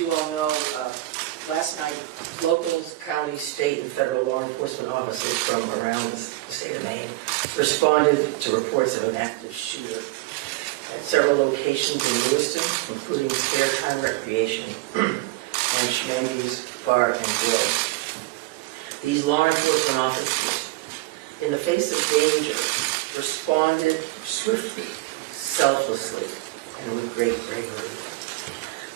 you all know, last night, local, county, state, and federal law enforcement officers from around the state of Maine responded to reports of an active shooter at several locations in Lewiston, including Spare Time Recreation and Schmandy's Bar and Grill. These law enforcement officers, in the face of danger, responded swiftly, selflessly, and with great bravery.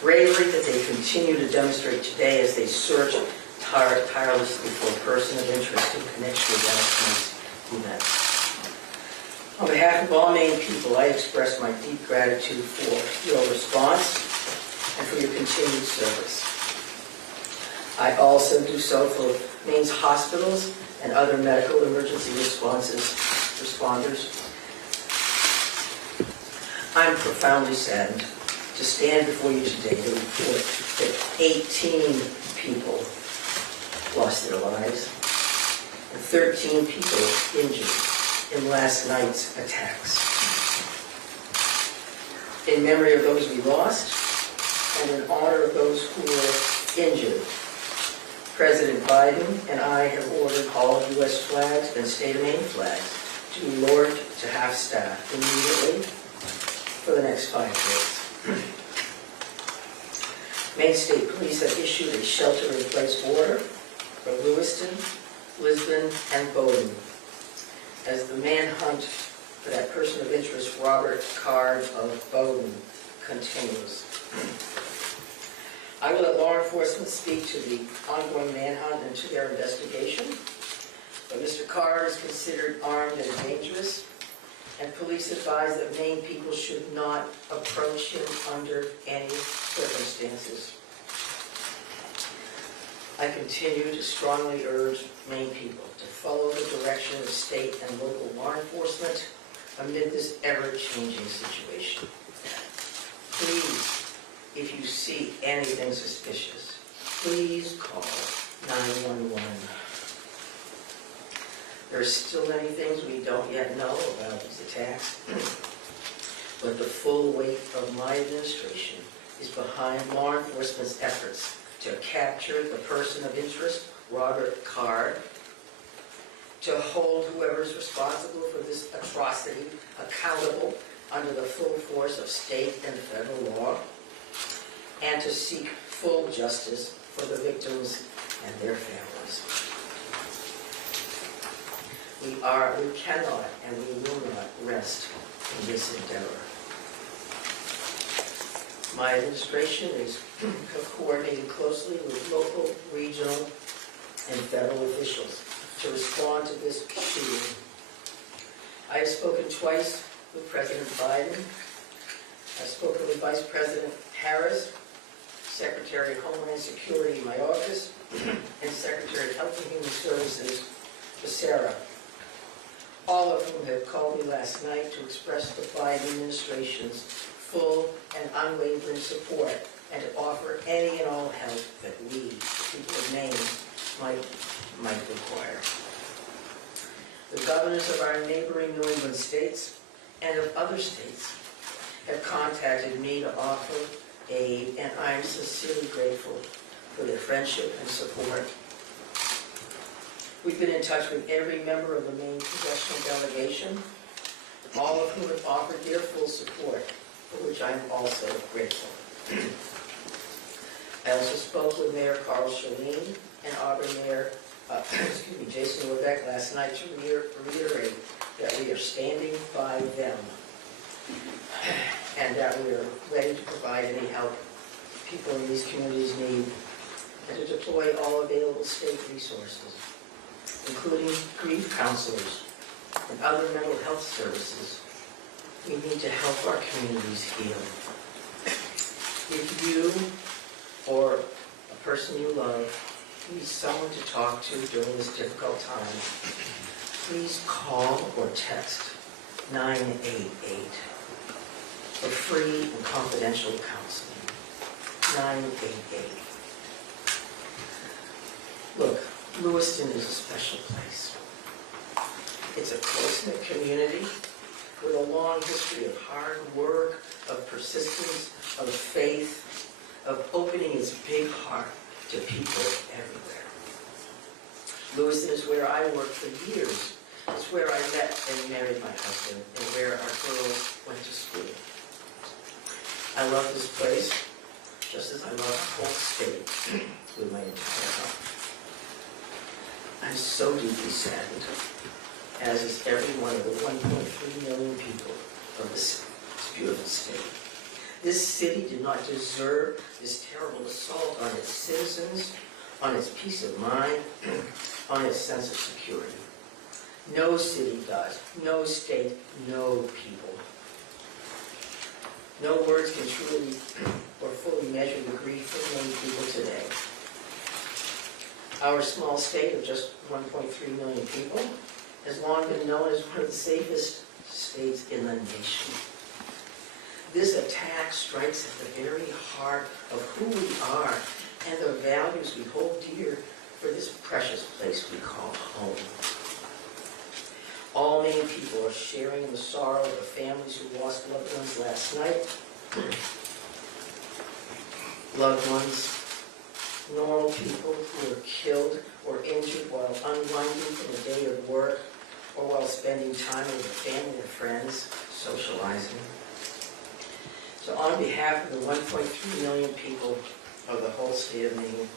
Bravery that they continue to demonstrate today as they search tirelessly for a person of interest in connection with last night's event. On behalf of all Maine people, I express my deep gratitude for your response and for your continued service. I also do so for Maine's hospitals and other medical emergency responders. I'm profoundly saddened to stand before you today to report that 18 people lost their lives and 13 people injured in last night's attacks. In memory of those we lost and in honor of those who were injured, President Biden and I have ordered all U.S. flags and state of Maine flags to be lowered to half-staff immediately for the next 5 days. Maine State Police have issued a shelter-in-place order for Lewiston, Lisbon, and Bowdoin as the manhunt for that person of interest, Robert Card of Bowdoin, continues. I will let law enforcement speak to the ongoing manhunt and to their investigation, but Mr. Card is considered armed and dangerous, and police advise that Maine people should not approach him under any circumstances. I continue to strongly urge Maine people to follow the direction of state and local law enforcement amid this ever-changing situation. Please, if you see anything suspicious, please call 911. There are still many things we don't yet know about these attacks, but the full weight of my administration is behind law enforcement's efforts to capture the person of interest, Robert Card, to hold whoever is responsible for this atrocity accountable under the full force of state and federal law, and to seek full justice for the victims and their families. We cannot, and we will not rest in this endeavor. My administration is coordinating closely with local, regional, and federal officials to respond to this shooting. I have spoken twice with President Biden. I've spoken with Vice President Harris, Secretary of Homeland Security in my office, and Secretary of Health and Human Services, Becerra, all of whom have called me last night to express the Biden administration's full and unwavering support and to offer any and all help that we, the people of Maine, might require. The governors of our neighboring New England states and of other states have contacted me to offer aid, and I am sincerely grateful for their friendship and support. We've been in touch with every member of the Maine congressional delegation, all of whom have offered their full support, for which I am also grateful. I also spoke with Mayor Carl Chalene and Auburn Mayor Jason Lebec last night to reiterate that we are standing by them and that we are ready to provide any help people in these communities need and to deploy all available state resources, including grief counselors and other mental health services. We need to help our communities heal. If you or a person you love need someone to talk to during this difficult time, please call or text 988 for free and confidential counseling. 988. Look, Lewiston is a special place. It's a close-knit community with a long history of hard work, of persistence, of faith, of opening its big heart to people everywhere. Lewiston is where I worked for years. It's where I met and married my husband, and where our girls went to school. I love this place, just as I love the whole state with my entire heart. I'm so deeply saddened, as is every one of the 1.3 million people of this beautiful state. This city did not deserve this terrible assault on its citizens, on its peace of mind, on its sense of security. No city does, no state, no people. No words can truly or fully measure the grief of many people today. Our small state of just 1.3 million people has long been known as one of the safest states in the nation. This attack strikes at the very heart of who we are and the values we hold dear for this precious place we call home. All Maine people are sharing in the sorrow of the families who lost loved ones last night. Loved ones, normal people who were killed or injured while unwinding from a day of work or while spending time with their family and friends, socializing. So on behalf of the 1.3 million people of the whole state of Maine,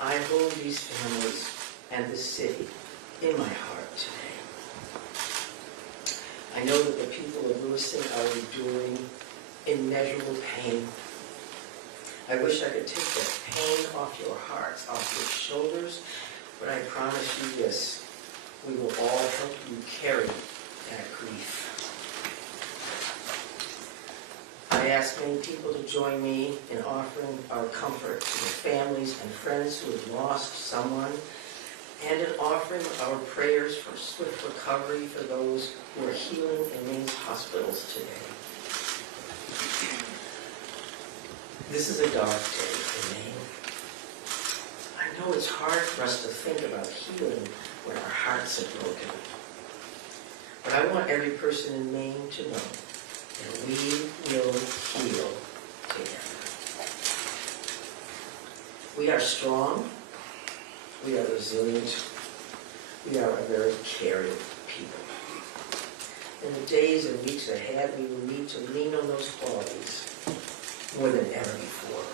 I hold these families and this city in my heart today. I know that the people of Lewiston are enduring immeasurable pain. I wish I could take that pain off your hearts, off your shoulders, but I promise you this, we will all help you carry that grief. I ask many people to join me in offering our comfort to the families and friends who have lost someone, and in offering our prayers for swift recovery for those who are healing in Maine's hospitals today. This is a dark day in Maine. I know it's hard for us to think about healing when our hearts are broken. But I want every person in Maine to know that we will heal together. We are strong. We are resilient. We are a very caring people. In the days and weeks ahead, we will need to lean on those qualities more than ever before.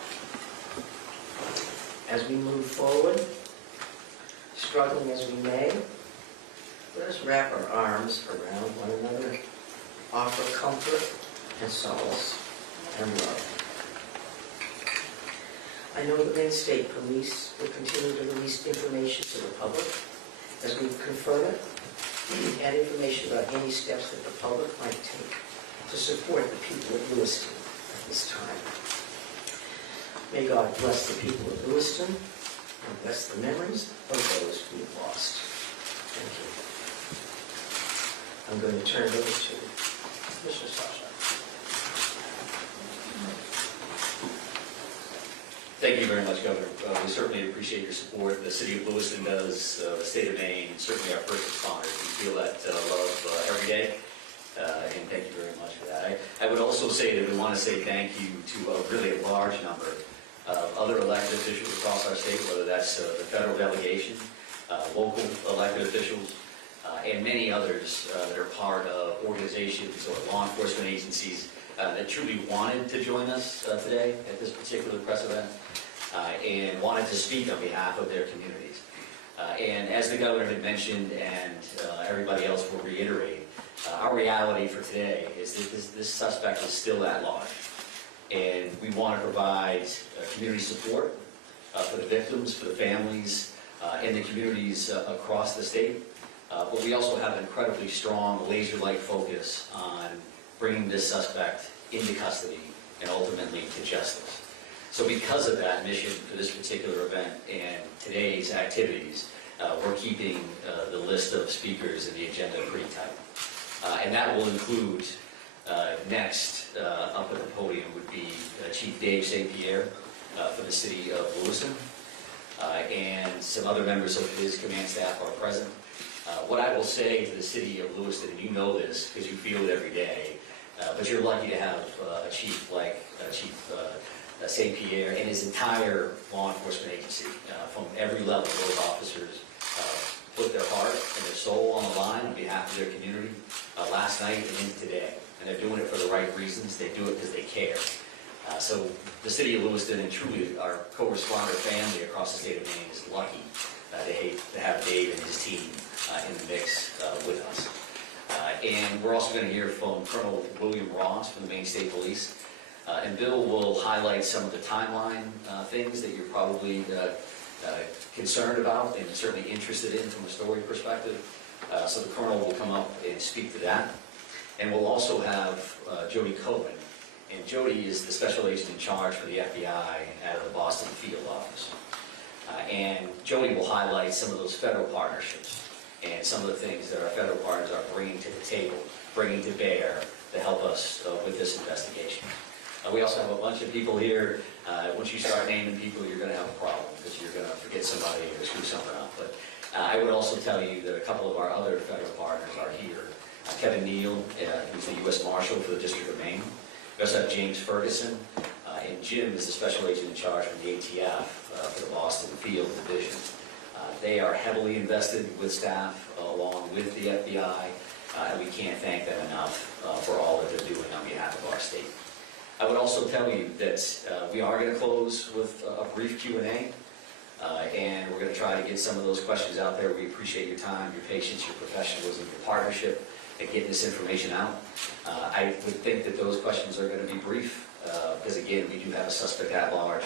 As we move forward, struggling as we may, let us wrap our arms around one another, offer comfort and solace and love. I know the Maine State Police will continue to release information to the public as we confirm it, and information about any steps that the public might take to support the people of Lewiston at this time. May God bless the people of Lewiston and bless the memories of those we have lost. Thank you. I'm going to turn it over to Mr. Sasha. Thank you very much, Governor. We certainly appreciate your support. The City of Lewiston does, the State of Maine, and certainly our first responders. We feel that love every day, and thank you very much for that. I would also say that we want to say thank you to a really large number of other elected officials across our state, whether that's the federal delegation, local elected officials, and many others that are part of organizations or law enforcement agencies that truly wanted to join us today at this particular press event and wanted to speak on behalf of their communities. And as the governor had mentioned, and everybody else will reiterate, our reality for today is that this suspect is still at large. And we want to provide community support for the victims, for the families, and the communities across the state. But we also have an incredibly strong laser-like focus on bringing this suspect into custody and ultimately to justice. So because of that mission for this particular event and today's activities, we're keeping the list of speakers and the agenda pretty tight. And that will include, next up at the podium would be Chief Dave St. Pierre for the City of Lewiston, and some other members of his command staff are present. What I will say to the City of Lewiston, and you know this because you feel it every day, but you're lucky to have a chief like Chief St. Pierre, and his entire law enforcement agency. From every level, those officers put their heart and their soul on the line on behalf of their community last night and into today. And they're doing it for the right reasons. They do it because they care. So the city of Lewiston and truly our co-responder family across the state of Maine is lucky to have Dave and his team in the mix with us. And we're also going to hear from Colonel William Ross from the Maine State Police. And Bill will highlight some of the timeline things that you're probably concerned about and certainly interested in from a story perspective. So the Colonel will come up and speak to that. And we'll also have Jody Cohen. And Jody is the special agent in charge for the FBI out of the Boston field office. And Jody will highlight some of those federal partnerships and some of the things that our federal partners are bringing to the table, bringing to bear to help us with this investigation. We also have a bunch of people here. Once you start naming people, you're going to have a problem because you're going to forget somebody or screw something up. But I would also tell you that a couple of our other federal partners are here. Kevin Neal, who's the U.S. Marshal for the District of Maine. We also have James Ferguson, and Jim is the special agent in charge from the ATF for the Boston Field Division. They are heavily invested with staff along with the FBI, and we can't thank them enough for all that they're doing on behalf of our state. I would also tell you that we are going to close with a brief Q&A, and we're going to try to get some of those questions out there. We appreciate your time, your patience, your professionalism, your partnership in getting this information out. I would think that those questions are going to be brief, because again, we do have a suspect at large,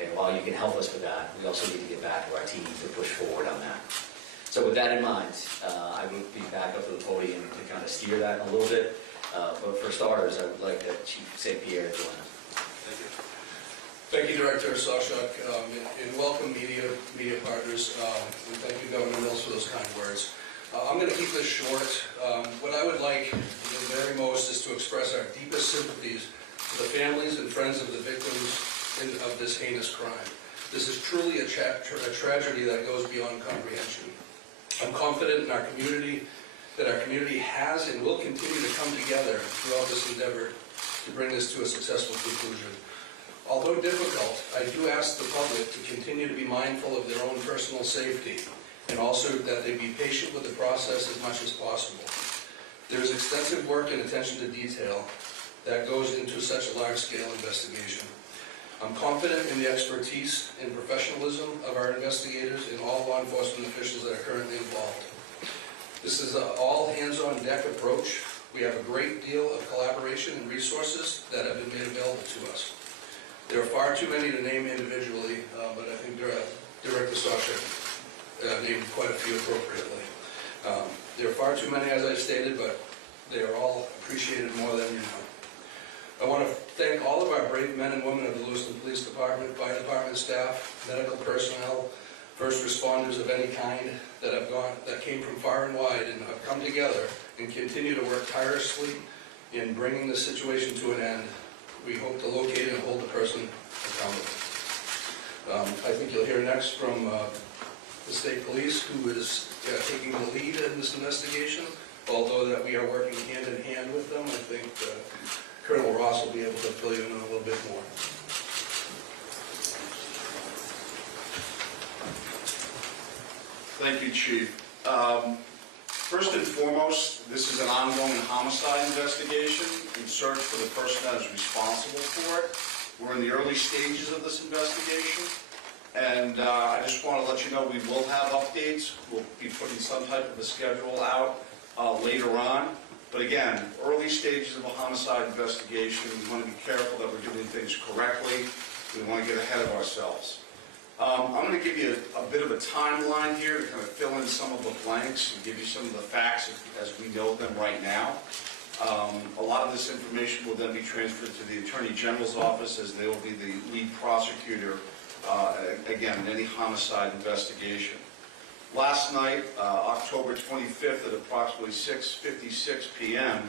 and while you can help us with that, we also need to get back to our team to push forward on that. So with that in mind, I will be back up to the podium to kind of steer that a little bit. But for starters, I would like Chief St. Pierre join us. Thank you. Thank you, Director Sawchuk, and welcome media partners. And thank you, Governor Mills, for those kind words. I'm going to keep this short. What I would like the very most is to express our deepest sympathies to the families and friends of the victims of this heinous crime. This is truly a tragedy that goes beyond comprehension. I'm confident in our community, that our community has and will continue to come together throughout this endeavor to bring this to a successful conclusion. Although difficult, I do ask the public to continue to be mindful of their own personal safety, and also that they be patient with the process as much as possible. There is extensive work and attention to detail that goes into such a large-scale investigation. I'm confident in the expertise and professionalism of our investigators and all law enforcement officials that are currently involved. This is an all-hands-on-deck approach. We have a great deal of collaboration and resources that have been made available to us. There are far too many to name individually, but I think Director Sawchuk named quite a few appropriately. There are far too many, as I stated, but they are all appreciated more than you know. I want to thank all of our brave men and women of the Lewiston Police Department, Fire Department staff, medical personnel, first responders of any kind that came from far and wide and have come together and continue to work tirelessly in bringing this situation to an end. We hope to locate and hold the person accountable. I think you'll hear next from the state police, who is taking the lead in this investigation. Although that we are working hand in hand with them, I think Colonel Ross will be able to fill you in a little bit more. Thank you, Chief. First and foremost, this is an ongoing homicide investigation in search for the person that is responsible for it. We're in the early stages of this investigation, and I just want to let you know we will have updates. We'll be putting some type of a schedule out later on. But again, early stages of a homicide investigation, we want to be careful that we're doing things correctly. We want to get ahead of ourselves. I'm going to give you a bit of a timeline here to kind of fill in some of the blanks and give you some of the facts as we know them right now. A lot of this information will then be transferred to the Attorney General's office, as they will be the lead prosecutor, again, in any homicide investigation. Last night, October 25th at approximately 6:56 p.m.,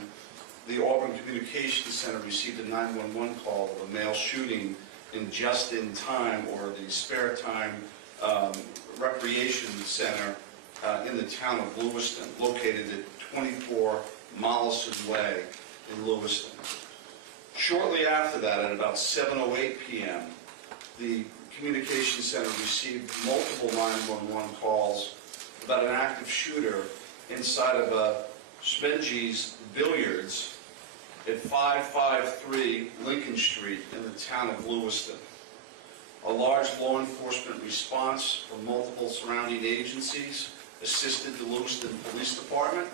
the Auburn Communications Center received a 911 call of a male shooting in Just-in-Time, or the Spare Time Recreation Center in the town of Lewiston, located at 24 Mollison Way in Lewiston. Shortly after that, at about 7:08 p.m., the communication center received multiple 911 calls about an active shooter inside of a Spenge's Billiards at 553 Lincoln Street in the town of Lewiston. A large law enforcement response from multiple surrounding agencies assisted the Lewiston Police Department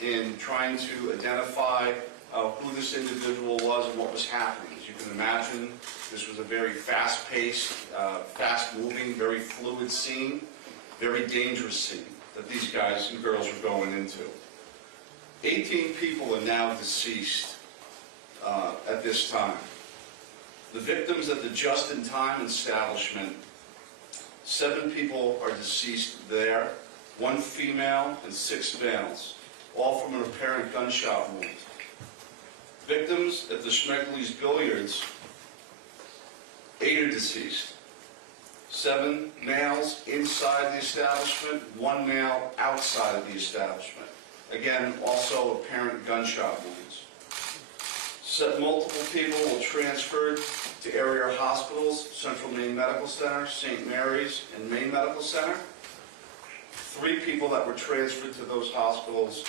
in trying to identify who this individual was and what was happening. As you can imagine, this was a very fast-paced, fast-moving, very fluid scene, very dangerous scene that these guys and girls were going into. 18 people are now deceased at this time. The victims at the just-in-time establishment, 7 people are deceased there, 1 female and 6 males, all from an apparent gunshot wound. Victims at the Schmegle's Billiards, 8 are deceased. 7 males inside the establishment, 1 male outside of the establishment. Again, also apparent gunshot wounds. Multiple people were transferred to area hospitals, Central Maine Medical Center, St. Mary's, and Maine Medical Center. 3 people that were transferred to those hospitals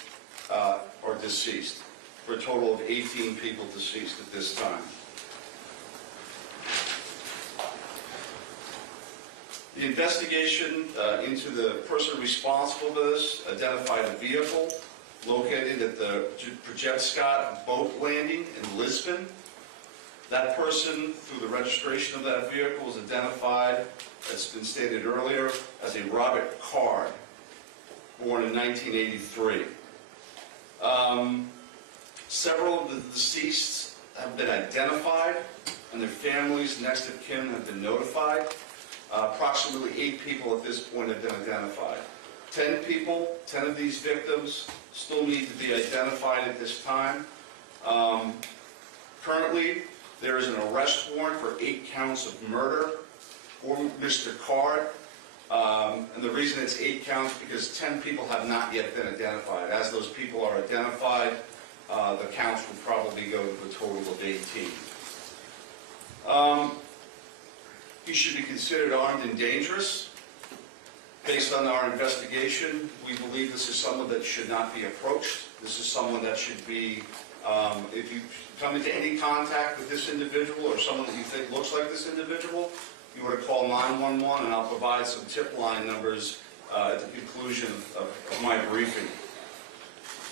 are deceased, for a total of 18 people deceased at this time. The investigation into the person responsible for this identified a vehicle located at the Project Scott boat landing in Lisbon. That person, through the registration of that vehicle, was identified, as been stated earlier, as a Robert Card, born in 1983. Several of the deceased have been identified, and their families, next of kin, have been notified. Approximately 8 people at this point have been identified. 10 people, 10 of these victims, still need to be identified at this time. Currently, there is an arrest warrant for 8 counts of murder for Mr. Card. And the reason it's 8 counts is because 10 people have not yet been identified. As those people are identified, the counts will probably go to a total of 18. He should be considered armed and dangerous. Based on our investigation, we believe this is someone that should not be approached. This is someone that should be, if you come into any contact with this individual or someone that you think looks like this individual, you were to call 911, and I'll provide some tip line numbers at the conclusion of my briefing.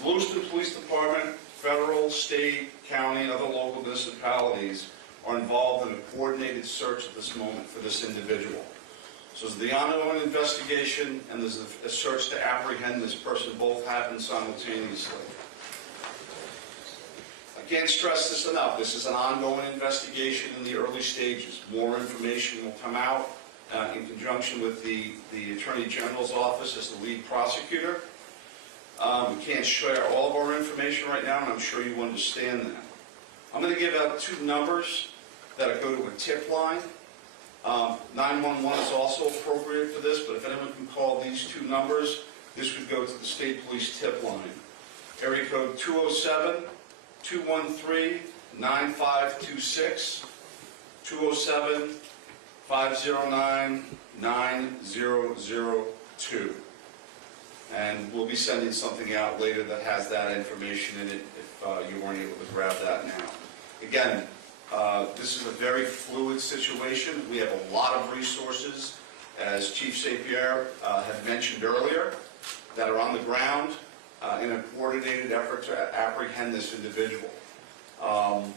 Lewiston Police Department, federal, state, county, and other local municipalities are involved in a coordinated search at this moment for this individual. So there's the ongoing investigation, and there's a search to apprehend this person. Both happen simultaneously. I can't stress this enough. This is an ongoing investigation in the early stages. More information will come out in conjunction with the Attorney General's office as the lead prosecutor. We can't share all of our information right now, and I'm sure you understand that. I'm going to give out 2 numbers that go to a tip line. 911 is also appropriate for this, but if anyone can call these 2 numbers, this would go to the State Police tip line. Area code 207-213-9526, 207-509-9002. And we'll be sending something out later that has that information in it if you weren't able to grab that now. Again, this is a very fluid situation. We have a lot of resources, as Chief St. Pierre had mentioned earlier, that are on the ground in a coordinated effort to apprehend this individual.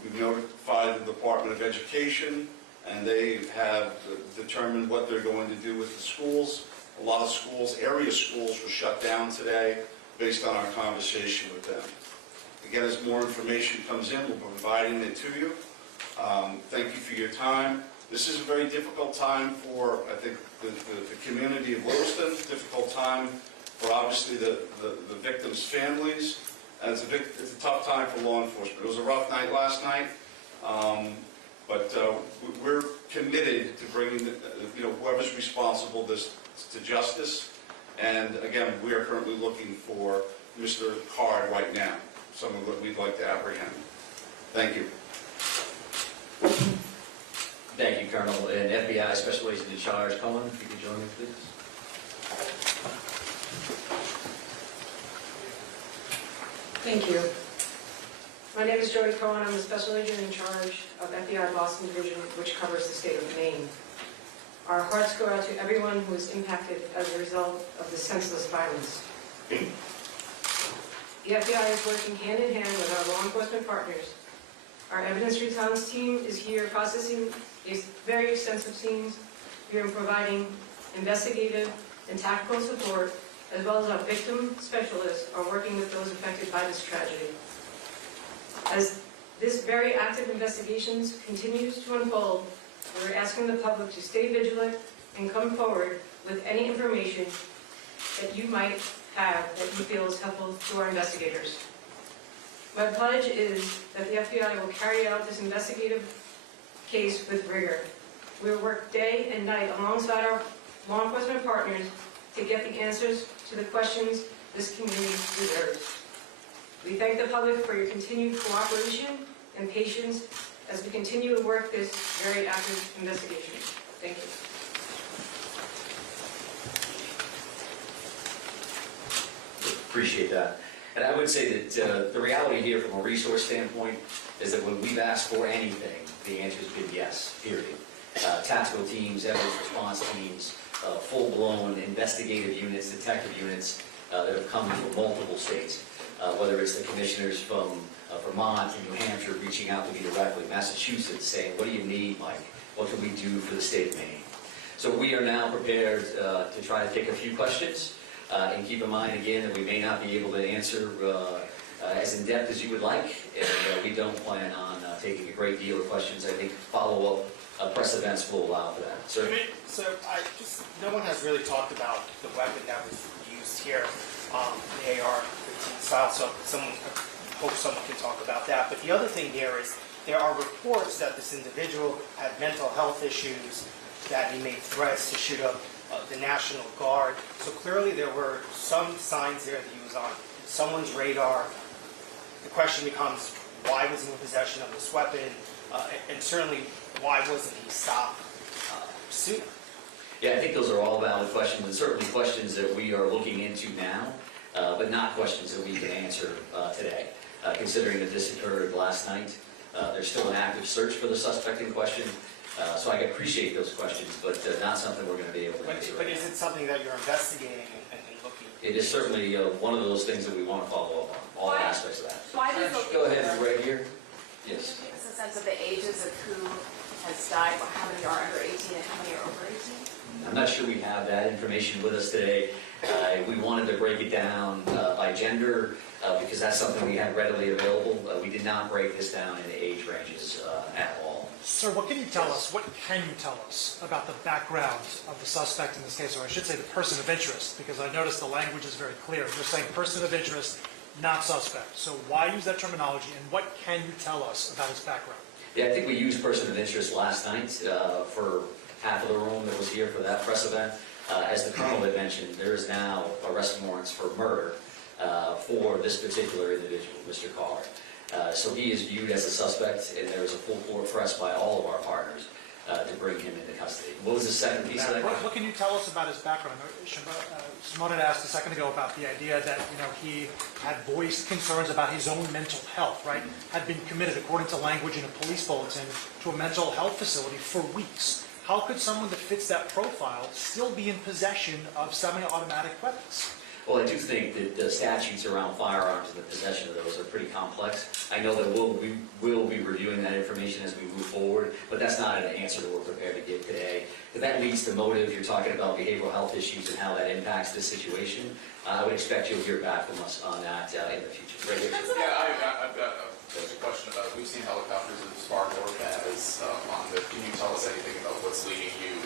We've notified the Department of Education, and they have determined what they're going to do with the schools. A lot of schools, area schools, were shut down today based on our conversation with them. Again, as more information comes in, we'll be providing it to you. Thank you for your time. This is a very difficult time for, I think, the community of Lewiston, difficult time for obviously the victims' families, and it's a tough time for law enforcement. It was a rough night last night, but we're committed to bringing whoever's responsible to justice. And again, we are currently looking for Mr. Card right now, someone that we'd like to apprehend. Thank you. Thank you, Colonel. And FBI Special Agent in Charge, Cohen, if you could join me, please. Thank you. My name is Joey Cohen. I'm the Special Agent in charge of FBI Boston Division, which covers the state of Maine. Our hearts go out to everyone who is impacted as a result of the senseless violence. The FBI is working hand in hand with our law enforcement partners. Our evidence response team is here processing these very extensive scenes. We are providing investigative and tactical support, as well as our victim specialists are working with those affected by this tragedy. As this very active investigations continues to unfold, we're asking the public to stay vigilant and come forward with any information that you might have that you feel is helpful to our investigators. My pledge is that the FBI will carry out this investigative case with rigor. We will work day and night alongside our law enforcement partners to get the answers to the questions this community deserves. We thank the public for your continued cooperation and patience as we continue to work this very active investigation. Thank you. Appreciate that. And I would say that the reality here from a resource standpoint is that when we've asked for anything, the answer's been yes, period. Tactical teams, evidence response teams, full-blown investigative units, detective units that have come from multiple states, whether it's the commissioners from Vermont and New Hampshire reaching out to me directly, Massachusetts saying, what do you need, Mike? What can we do for the state of Maine? So we are now prepared to try to take a few questions. And keep in mind, again, that we may not be able to answer as in-depth as you would like, and we don't plan on taking a great deal of questions. I think follow-up press events will allow for that. Sir? So no one has really talked about the weapon that was used here, the AR-15 style, so I hope someone can talk about that. But the other thing here is there are reports that this individual had mental health issues, that he made threats to shoot up the National Guard. So clearly there were some signs there that he was on someone's radar. The question becomes, why was he in possession of this weapon? And certainly, why wasn't he stopped sooner? Yeah, I think those are all valid questions, and certainly questions that we are looking into now, but not questions that we can answer today. Considering that this occurred last night, there's still an active search for the suspect in question. So I appreciate those questions, but not something we're going to be able to answer. But is it something that you're investigating and looking at? It is certainly one of those things that we want to follow up on, all aspects of that. Why do you look Go ahead, right here. Yes. Can you give us a sense of the ages of who has died, how many are under 18 and how many are over 18? I'm not sure we have that information with us today. We wanted to break it down by gender because that's something we had readily available. We did not break this down into age ranges at all. Sir, what can you tell us about the background of the suspect in this case, or I should say the person of interest, because I noticed the language is very clear. You're saying person of interest, not suspect. So why use that terminology, and what can you tell us about his background? Yeah, I think we used person of interest last night for half of the room that was here for that press event. As the Colonel had mentioned, there is now arrest warrants for murder for this particular individual, Mr. Carr. So he is viewed as a suspect, and there is a full court press by all of our partners to bring him into custody. What was the second piece of that question? What can you tell us about his background? Simone had asked a second ago about the idea that he had voiced concerns about his own mental health, right? Had been committed, according to language in a police bulletin, to a mental health facility for weeks. How could someone that fits that profile still be in possession of semi-automatic weapons? Well, I do think that the statutes around firearms and the possession of those are pretty complex. I know that we will be reviewing that information as we move forward, but that's not an answer that we're prepared to give today. If that leads to motive, you're talking about behavioral health issues and how that impacts the situation. I would expect you'll hear back from us on that in the future. Right here. Yeah, I've got a question about, we've seen helicopters as far north as on the, can you tell us anything about what's leading you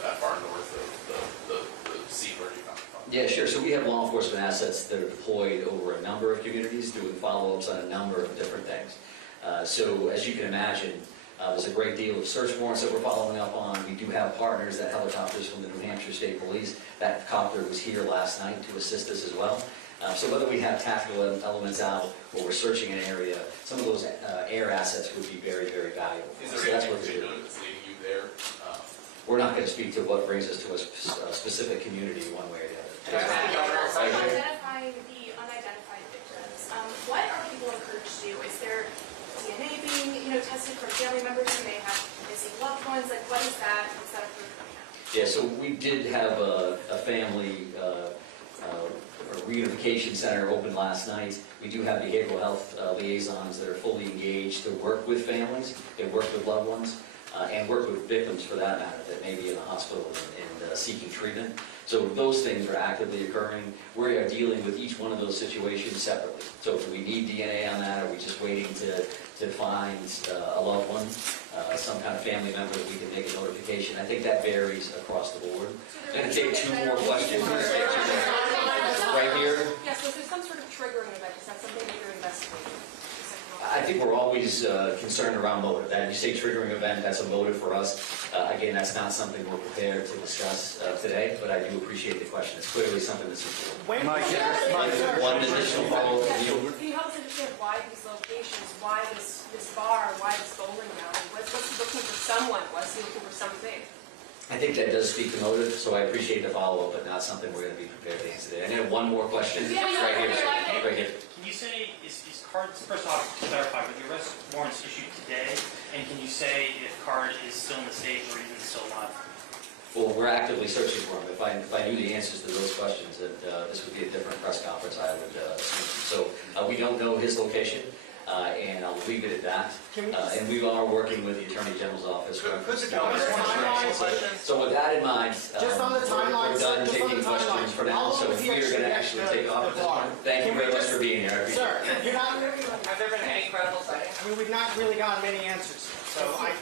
that far north of the seabird you come from? Yeah, sure. So we have law enforcement assets that are deployed over a number of communities doing follow-ups on a number of different things. So as you can imagine, there's a great deal of search warrants that we're following up on. We do have partners, that helicopters from the New Hampshire State Police. That copter was here last night to assist us as well. So whether we have tactical elements out or we're searching an area, some of those air assets would be very, very valuable. Is So there that's anything what we're particular doing. that's leading you there? We're not going to speak to what brings us to a specific community one way or the other. Also, Right here. Identifying the unidentified victims, what are people encouraged to do? Is there DNA being, tested from family members who may have missing loved ones? Like, what's that approved right now? Yeah, so we did have a family reunification center open last night. We do have behavioral health liaisons that are fully engaged to work with families, they work with loved ones, and work with victims for that matter, that may be in the hospital and seeking treatment. So those things are actively occurring. We are dealing with each one of those situations separately. So do we need DNA on that? Are we just waiting to find a loved one, some kind of family member that we can make a notification? I think that varies across the board. I'm going to take two more questions. Right here. Yes, so there's some sort of triggering event, is that something that you're investigating? I think we're always concerned around motive. That you say triggering event, that's a motive for us. Again, that's not something we're prepared to discuss today, but I do appreciate the question. It's clearly something that's important. One additional follow-up. Can you help us understand why these locations, why this bar, why this bowling alley? Was he looking for someone? Was he looking for something? I think that does speak to motive, so I appreciate the follow-up, but not something we're going to be prepared to answer today. I have one more question. Yeah, Right here. yeah. Right here. Can you say, is cards, first off, to clarify, were the arrest warrants issued today? And can you say if card is still in the state or even still alive? Well, we're actively searching for him. If I knew the answers to those questions, this would be a different press conference, I would assume. So we don't know his location, and I'll leave it at that. And we are working with the Attorney General's office. So with that in mind, Just on the timeline, we're done just on taking the timeline. questions for How now, long so was we he are going to actually actually take off at this point. Thank you very much for being here. I appreciate it. Sir, you're not, Have there been any credible sightings? I mean, we've not really gotten many answers, so I